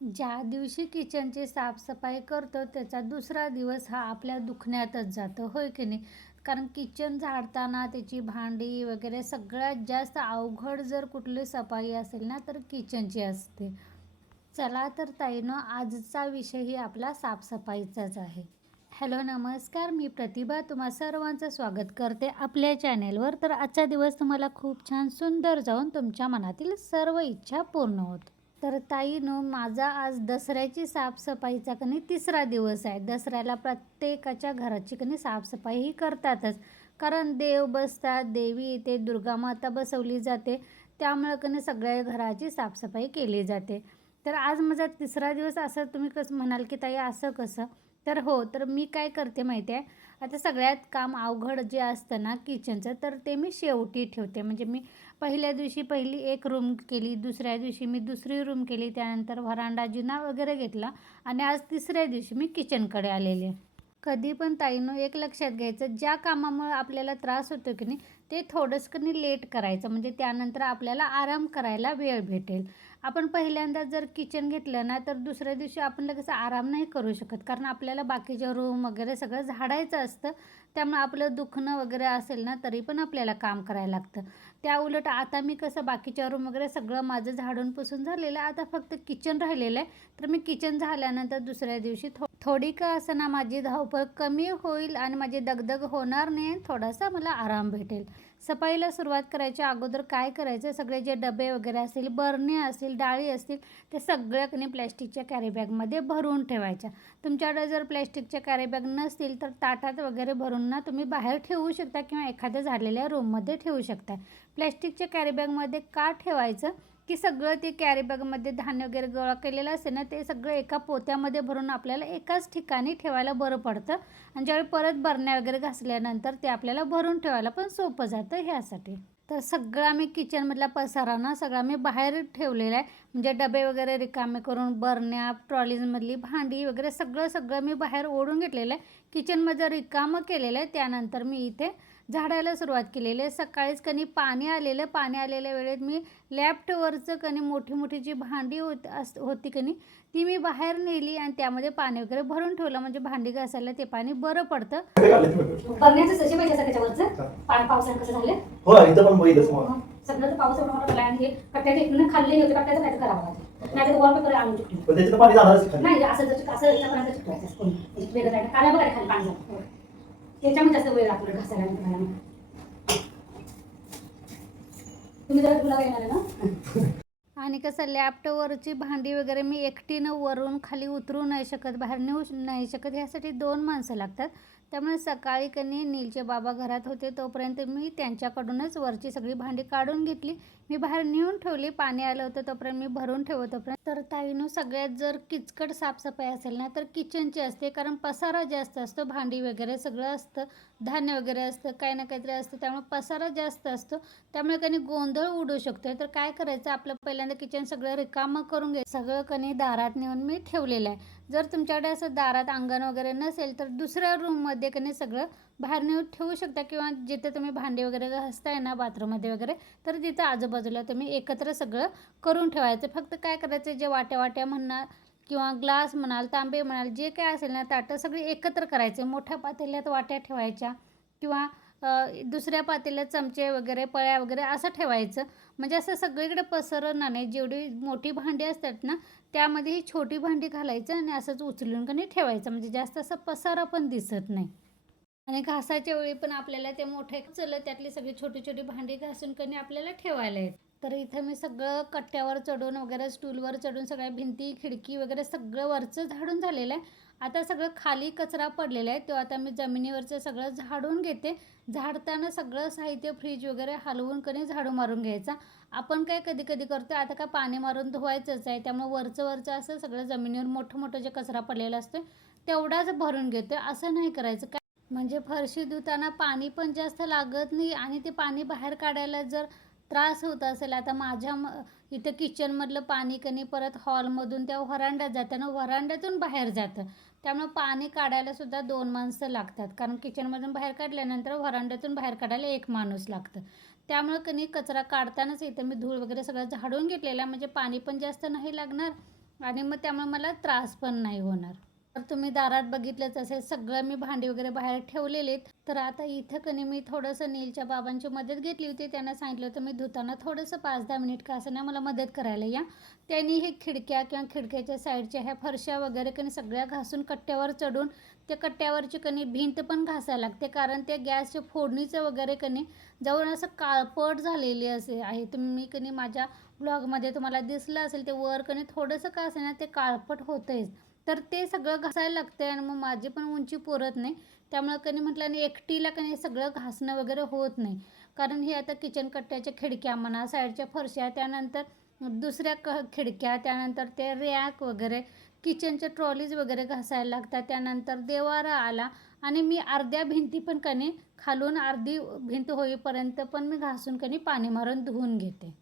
ज्या दिवशी किचनची साफसफाई करतो त्याचा दुसरा दिवस हा आपल्या दुखण्यातच जातो. होय की नाही? कारण किचन झाडताना त्याची भांडी वगैरे सगळ्यात जास्त अवघड जर कुठली सफाई असेल ना तर किचनची असते. चला तर ताईनं आजचा विषयही आपला साफसफाईचाच आहे. हॅलो नमस्कार. मी प्रतिभा तुम्हा सर्वांचं स्वागत करते आपल्या चॅनेलवर. तर आजचा दिवस तुम्हाला खूप छान सुंदर जाऊन तुमच्या मनातील सर्व इच्छा पूर्ण होत. तर ताईनो माझा आज दसऱ्याची साफसफाईचा कनी तिसरा दिवस आहे. दसऱ्याला प्रत्येकाच्या घराची कनी साफसफाई ही करतातच. कारण देव बसतात देवी येते दुर्गा माता बसवली जाते. त्यामुळं कनी सगळ्या घराची साफसफाई केली जाते. तर आज माझा तिसरा दिवस असं तुम्ही कसं म्हणाल की ताई असं कसं? तर हो तर मी काय करते माहिती आहे? आता सगळ्यात काम अवघड जे असतं ना किचनचं तर ते मी शेवटी ठेवते. म्हणजे मी पहिल्या दिवशी पहिली एक रूम केली दुसऱ्या दिवशी मी दुसरी रूम केली त्यानंतर व्हरांडा जिना वगैरे घेतला आणि आज तिसऱ्या दिवशी मी किचनकडे आलेले. कधी पण ताईनं एक लक्षात घ्यायचं ज्या कामामुळे आपल्याला त्रास होतो की नाही ते थोडंसं कधी लेट करायचं. म्हणजे त्यानंतर आपल्याला आराम करायला वेळ भेटेल. आपण पहिल्यांदा जर किचन घेतलं ना तर दुसऱ्या दिवशी आपण लगेच आराम नाही करू शकत. कारण आपल्याला बाकीच्या रूम वगैरे सगळं झाडायचं असतं. त्यामुळे आपलं दुखणं वगैरे असेल ना तरी पण आपल्याला काम करायला लागतं. त्या उलट आता मी कसं बाकीच्या रूम वगैरे सगळं माझं झाडून पुसून झालेलं आहे. आता फक्त किचन राहिलेलं आहे. तर मी किचन झाल्यानंतर दुसऱ्या दिवशी थो थोडी का असं ना माझी धावपळ कमी होईल आणि माझी दगदग होणार नाही थोडासा मला आराम भेटेल. सफाईला सुरुवात करायच्या अगोदर काय करायचं? सगळे जे डबे वगैरे असतील बरणे असतील डाळी असतील ते सगळ्या कणी प्लॅस्टिकच्या कॅरीबॅगमध्ये भरून ठेवायच्या. तुमच्याकडे जर प्लॅस्टिकच्या कॅरीबॅग नसतील तर ताटात वगैरे भरून ना तुम्ही बाहेर ठेवू शकता किंवा एखाद्या झालेल्या रूममध्ये ठेवू शकता. प्लॅस्टिकच्या कॅरीबॅगमध्ये का ठेवायचं? की सगळं ते कॅरीबॅगमध्ये धान्य वगैरे गोळा केलेलं असेल ना ते सगळं एका पोत्यामध्ये भरून आपल्याला एकाच ठिकाणी ठेवायला बरं पडतं. आणि ज्यावेळी परत बरण्या वगैरे घासल्यानंतर ते आपल्याला भरून ठेवायला पण सोपं जातं ह्यासाठी. तर सगळा मी किचनमधला पसारा ना सगळा मी बाहेर ठेवलेला आहे. म्हणजे डबे वगैरे रिकामे करून बरण्या ट्रॉलीजमधली भांडी वगैरे सगळं सगळं मी बाहेर ओढून घेतलेलं आहे. किचनमध्ये रिकामं केलेलं आहे. त्यानंतर मी इथे झाडायला सुरुवात केलेली आहे. सकाळीच कणी पाणी आलेलं पाणी आलेल्या वेळेत मी लॅफ्टवरचं कणी मोठी मोठी जी भांडी होत अस होती कणी ती मी बाहेर नेली आणि त्यामध्ये पाणी वगैरे भरून ठेवलं. म्हणजे भांडी घासायला ते पाणी बरं पडतं. बघण्याचं सशी पाहिजे असं त्याच्यावरचं? पाणी पावसानं कसं झालं? हो इथं पण बघितलंच मग. सगळं तर पाऊस एवढा मोठा झाला आणि हे कट्ट्याचे इकडून खाल्ले होते. कट्ट्याचं काय करावं लागतं. नाही तर वॉलपेपर आणून चिकटून. पण त्याच्यात पाणी जाणारच खाली. नाही असं जर असं याच्यापर्यंत चिकटवायचं कोणी वेगळं काय काला बघा खाली पाणी जातं. त्याच्यामध्ये जास्त वेळ लागतो घासायला आणि तुम्ही जरा तुला येणार आहे ना? आणि कसं लॅपटॉपवरची भांडी वगैरे मी एकटीनं वरून खाली उतरू नाही शकत बाहेर नेऊ नाही शकत. ह्यासाठी दोन माणसं लागतात. त्यामुळे सकाळी कनी नीलचे बाबा घरात होते तोपर्यंत मी त्यांच्याकडूनच वरची सगळी भांडी काढून घेतली. मी बाहेर नेऊन ठेवली पाणी आलं होतं तोपर्यंत मी भरून ठेवत तोपर्यंत तर ताईनं सगळ्यात जर किचकट साफसफाई असेल ना तर किचनची असते कारण पसारा जास्त असतो भांडी वगैरे सगळं असतं धान्य वगैरे असतं काही ना काहीतरी असतं त्यामुळे पसारा जास्त असतो त्यामुळे कणी गोंधळ उडू शकतो तर काय करायचं आपलं पहिल्यांदा किचन सगळं रिकामं करून घ्यायचं सगळं कणी दारात नेऊन मी ठेवलेलं आहे. जर तुमच्याकडे असं दारात अंगण वगैरे नसेल तर दुसऱ्या रूममध्ये कणी सगळं बाहेर नेऊन ठेवू शकता. किंवा जिथे तुम्ही भांडे वगैरे घासताय ना बाथरूममध्ये वगैरे तर तिथं आजूबाजूला तुम्ही एकत्र सगळं करून ठेवायचं. फक्त काय करायचं जे वाट्या वाट्या म्हणणार किंवा ग्लास म्हणाल तांबे म्हणाल जे काय असेल ना ताटं सगळी एकत्र करायचे. मोठ्या पातेल्यात वाट्या ठेवायच्या किंवा दुसऱ्या पातेल्यात चमचे वगैरे पळ्या वगैरे असं ठेवायचं. म्हणजे असं सगळीकडे पसरणार नाही. जेवढी मोठी भांडी असतात ना त्यामध्ये ही छोटी भांडी घालायचं आणि असंच उचलून कणी ठेवायचं. म्हणजे जास्त असं पसारा पण दिसत नाही. आणि घासाच्या वेळी पण आपल्याला ते मोठे चल त्यातली सगळी छोटी छोटी भांडी घासून कणी आपल्याला ठेवायला येत. तर इथं मी सगळं कट्ट्यावर चढून वगैरे स्टूलवर चढून सगळ्या भिंती खिडकी वगैरे सगळं वरचं झाडून झालेलं आहे. आता सगळं खाली कचरा पडलेला आहे. तो आता मी जमिनीवरचं सगळं झाडून घेते. झाडताना सगळं साहित्य फ्रीज वगैरे हलवून कधी झाडू मारून घ्यायचा. आपण काय कधी कधी करतो आता काय पाणी मारून धुवायचंच आहे. त्यामुळे वरचं वरचं असं सगळं जमिनीवर मोठं मोठं जे कचरा पडलेला असतो तेवढाच भरून घेतो असं नाही करायचं. काय म्हणजे फरशी धुताना पाणी पण जास्त लागत नाही आणि ते पाणी बाहेर काढायला जर त्रास होत असेल आता माझ्या म इथं किचनमधलं पाणी कणी परत हॉलमधून त्या व्हरांड्यात जातं ना व्हरांड्यातून बाहेर जातं. त्यामुळं पाणी काढायला सुद्धा दोन माणसं लागतात. कारण किचनमधून बाहेर काढल्यानंतर व्हरांड्यातून बाहेर काढायला एक माणूस लागतं. त्यामुळं कनी कचरा काढतानाच इथं मी धूळ वगैरे सगळं झाडून घेतलेला म्हणजे पाणी पण जास्त नाही लागणार आणि मग त्यामुळे मला त्रास पण नाही होणार. तर तुम्ही दारात बघितलंच असेल सगळं मी भांडी वगैरे बाहेर ठेवलेले तर आता इथं कणी मी थोडंसं नीलच्या बाबांची मदत घेतली होती. त्यांना सांगितलं होतं मी धुताना थोडंसं पाच दहा मिनिट का असं मला मदत करायला या. त्यांनी हे खिडक्या किंवा खिडक्याच्या साईडच्या ह्या फरशा वगैरे कणी सगळ्या घासून कट्ट्यावर चढून त्या कट्ट्यावरची कणी भिंत पण घासायला लागते. कारण त्या गॅसच्या फोडणीचं वगैरे कणी जवळ असं काळपट झालेली असे आहे. तुम्ही कणी माझ्या ब्लॉगमध्ये तुम्हाला दिसलं असेल ते वर कणी थोडंसं का असेल ना ते काळपट होतंच तर ते सगळं घासायला लागतं आणि मग माझी पण उंची पुरत नाही. त्यामुळं कणी म्हटलं आणि एकटीला कणी सगळं घासणं वगैरे होत नाही. कारण हे आता किचन कट्ट्याच्या खिडक्या म्हणा साईडच्या फरशा त्यानंतर दुसऱ्या क खिडक्या त्यानंतर ते रॅक वगैरे किचनच्या ट्रॉलीज वगैरे घासायला लागतात. त्यानंतर देवारा आला आणि मी अर्ध्या भिंती पण कणी खालून अर्धी भिंत होईपर्यंत पण मी घासून कणी पाणी मारून धुवून घेते.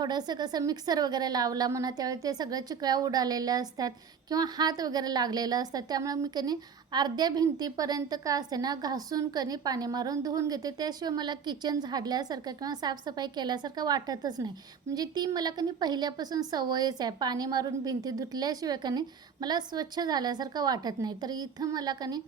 थोडंसं कसं मिक्सर वगैरे लावला म्हणा त्यावेळी ते सगळ्या चिकळ्या उडालेल्या असतात किंवा हात वगैरे लागलेला असतात. त्यामुळे मी कणी अर्ध्या भिंतीपर्यंत का असते ना घासून कणी पाणी मारून धुवून घेते. त्याशिवाय मला किचन झाडल्यासारखं किंवा साफसफाई केल्यासारखं वाटतच नाही. म्हणजे ती मला कणी पहिल्यापासून सवयच आहे. पाणी मारून भिंती धुतल्याशिवाय कणी मला स्वच्छ झाल्यासारखं वाटत नाही. तर इथं मला कणी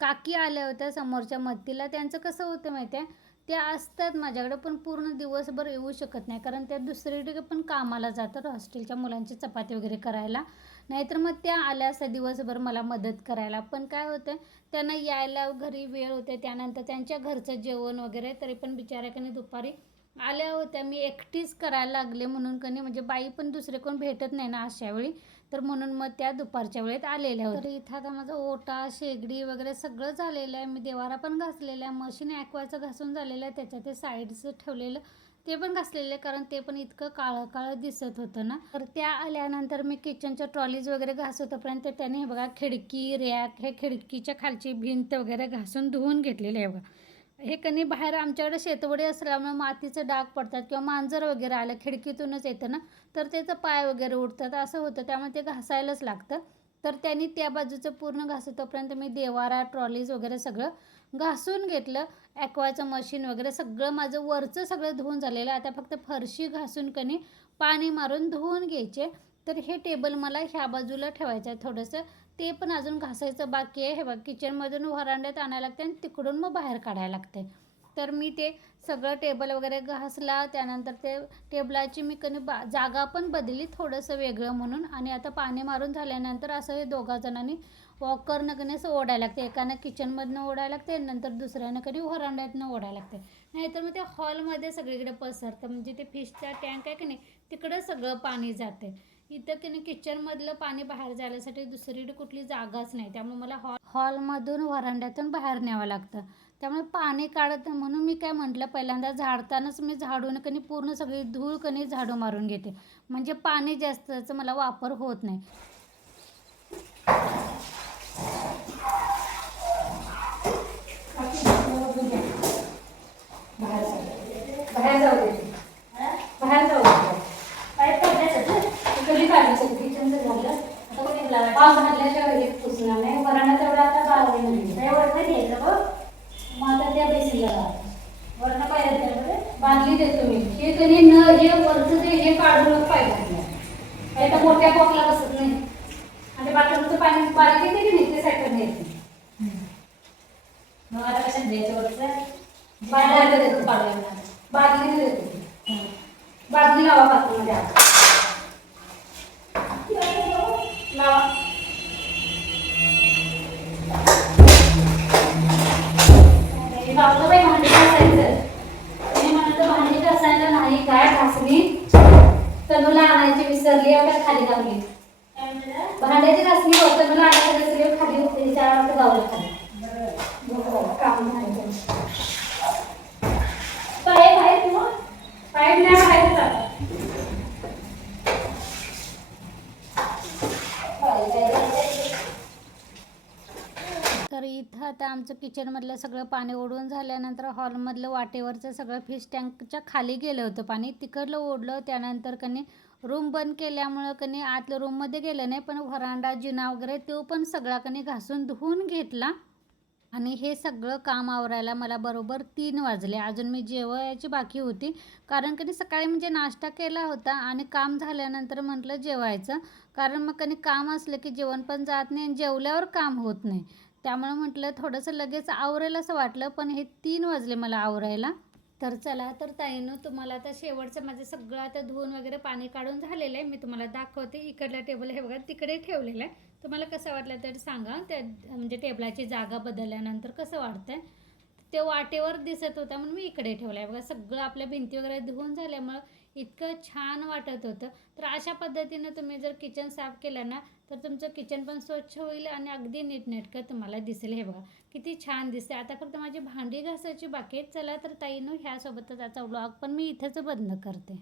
काकी आल्या होत्या समोरच्या मदतीला त्यांचं कसं होतं माहिती आहे त्या असतात माझ्याकडे पण पूर्ण दिवसभर येऊ शकत नाही. कारण त्या दुसरीकडे पण कामाला जातात हॉस्टेलच्या मुलांची चपाती वगैरे करायला. नाहीतर मग त्या आल्या असतात दिवसभर मला मदत करायला. पण काय होतं त्यांना यायला घरी वेळ होते त्यानंतर त्यांच्या घरचं जेवण वगैरे तरी पण बिचाऱ्याकडे दुपारी आल्या होत्या. मी एकटीच करायला लागले म्हणून कणी म्हणजे बाई पण दुसरे कोण भेटत नाही ना अशा वेळी. तर म्हणून मग त्या दुपारच्या वेळेत आलेल्या होत्या. इथं आता माझा ओटा शेगडी वगैरे सगळं झालेलं आहे. मी देवारा पण घासलेला आहे. मशीन ॲक्वाचं घासून झालेलं आहे. त्याच्या ते साईडचं ठेवलेलं ते पण घासलेले आहे. कारण ते पण इतकं काळं काळं दिसत होतं ना. तर त्या आल्यानंतर मी किचनच्या ट्रॉलीज वगैरे घासतोपर्यंत त्याने हे बघा खिडकी रॅक हे खिडकीच्या खालची भिंत वगैरे घासून धुवून घेतलेले आहे बघा. हे कणी बाहेर आमच्याकडे शेतवडी असल्यामुळे मातीचं डाग पडतात किंवा मांजर वगैरे आलं खिडकीतूनच येतं ना तर त्याचं पाय वगैरे उठतात असं होतं. त्यामुळे ते घासायलाच लागतं. तर त्यांनी त्या बाजूचं पूर्ण घासतोपर्यंत मी देवारा ट्रॉलीज वगैरे सगळं घासून घेतलं. ॲक्वाचं मशीन वगैरे सगळं माझं वरचं सगळं धुवून झालेलं. आहे. आता फक्त फरशी घासून कणी पाणी मारून धुवून घ्यायचे. तर हे टेबल मला ह्या बाजूला ठेवायचं आहे थोडंसं. ते पण अजून घासायचं बाकी आहे. हे बघ किचनमधून व्हरांड्यात आणायला लागते आणि तिकडून मग बाहेर काढायला लागते. तर मी ते सगळं टेबल वगैरे घासला त्यानंतर ते टेबलाची मी कधी बा जागा पण बदलली थोडंसं वेगळं म्हणून. आणि आता पाणी मारून झाल्यानंतर असं हे दोघा जणांनी वॉकरनं कधी असं ओढायला लागते. एकानं किचनमधनं ओढायला लागते नंतर दुसऱ्यानं कधी व्हरांड्यातनं ओढायला लागते. नाहीतर मग ते हॉलमध्ये सगळीकडे पसरतं. म्हणजे ते फिशचा टँक आहे की नाही तिकडं सगळं पाणी जाते. इथं की नाही किचनमधलं पाणी बाहेर जायसाठी दुसरीकडे कुठली जागाच नाही. त्यामुळे मला हॉल हॉलमधून व्हरांड्यातून बाहेर न्यावं लागतं. त्यामुळे पाणी काढत म्हणून मी काय म्हटलं पहिल्यांदा झाडतानाच मी झाडून कणी पूर्ण सगळी धूळ कणी झाडू मारून घेते. म्हणजे पाणी जास्तचं मला वापर होत नाही बाहेर जाऊ बाहेर जाऊ दे बाहेर जाऊ दे काय काढण्यासाठी कधी काढण्यासाठी किचनचं झालं आता कोणी लावा पाव घातल्याच्या वेळी पुसणार नाही वराणा तेवढा आता बाळवली म्हणजे काय वरण घ्यायचं बघ मग आता त्या बेसिनला लावायचं वरण पाहिजे त्यामध्ये बांधली देतो मी हे कधी न हे ते हे काढूनच पाहिजे आपल्याला तर मोठ्या पॉकला बसत नाही. आणि बाथरूमचं पाणी बारीक येते की नाही ते साईडला घ्यायचं. मग आता कशात द्यायचं वरचं? बादलीला देतो. काढायला बादलीला देतो. बादली लावा बाथरूममध्ये आता. लावा. लावलं बाई भांडी घासायचं तिने म्हणलं भांडी घासायला नाही काय घासली तनूला आणायची विसरली आपल्या खाली गावली भांड्याची रचनी हो तनूला आणायची रचनी खाली होते चार वाजता गावलं खाली बरं, काम नाही केलं. पाईप आहे किंवा पाईप नाही बाहेर जातात तर इथं आता आमचं किचनमधलं सगळं पाणी ओढून झाल्यानंतर हॉलमधलं वाटेवरचं सगळं फिश टँकच्या खाली गेलं होतं पाणी. तिकडलं ओढलं त्यानंतर कनी रूम बंद केल्यामुळं कनी आतलं रूममध्ये गेलं नाही पण व्हरांडा जिना वगैरे तो पण सगळा कनी घासून धुवून घेतला. आणि हे सगळं काम आवरायला मला बरोबर तीन वाजले. अजून मी जेवायची बाकी होती. कारण कधी सकाळी म्हणजे नाश्ता केला होता आणि काम झाल्यानंतर म्हटलं जेवायचं. कारण मग कधी काम असलं की जेवण पण जात नाही आणि जेवल्यावर काम होत नाही. त्यामुळे म्हटलं थोडंसं लगेच आवरेल असं वाटलं पण हे तीन वाजले मला आवरायला. तर चला तर ताईनं तुम्हाला आता शेवटचं माझं सगळं आता धुवून वगैरे पाणी काढून झालेलं आहे. मी तुम्हाला दाखवते इकडला टेबल हे बघा तिकडे ठेवलेलं आहे. तुम्हाला कसं वाटलं तर सांगा. त्या म्हणजे टेबलाची जागा बदलल्यानंतर कसं वाटतंय? ते वाटेवर दिसत होता म्हणून मी इकडे ठेवलं आहे बघा सगळं आपल्या भिंती वगैरे धुवून झाल्यामुळं इतकं छान वाटत होतं. तर अशा पद्धतीनं तुम्ही जर किचन साफ केलं ना तर तुमचं किचन पण स्वच्छ होईल आणि अगदी नीटनेटकं तुम्हाला दिसेल. हे बघा किती छान दिसते आता फक्त माझी भांडी घासायची बाकी चला तर ताईनो ह्यासोबतच आजचा व्लॉग पण मी इथंच बंद करते.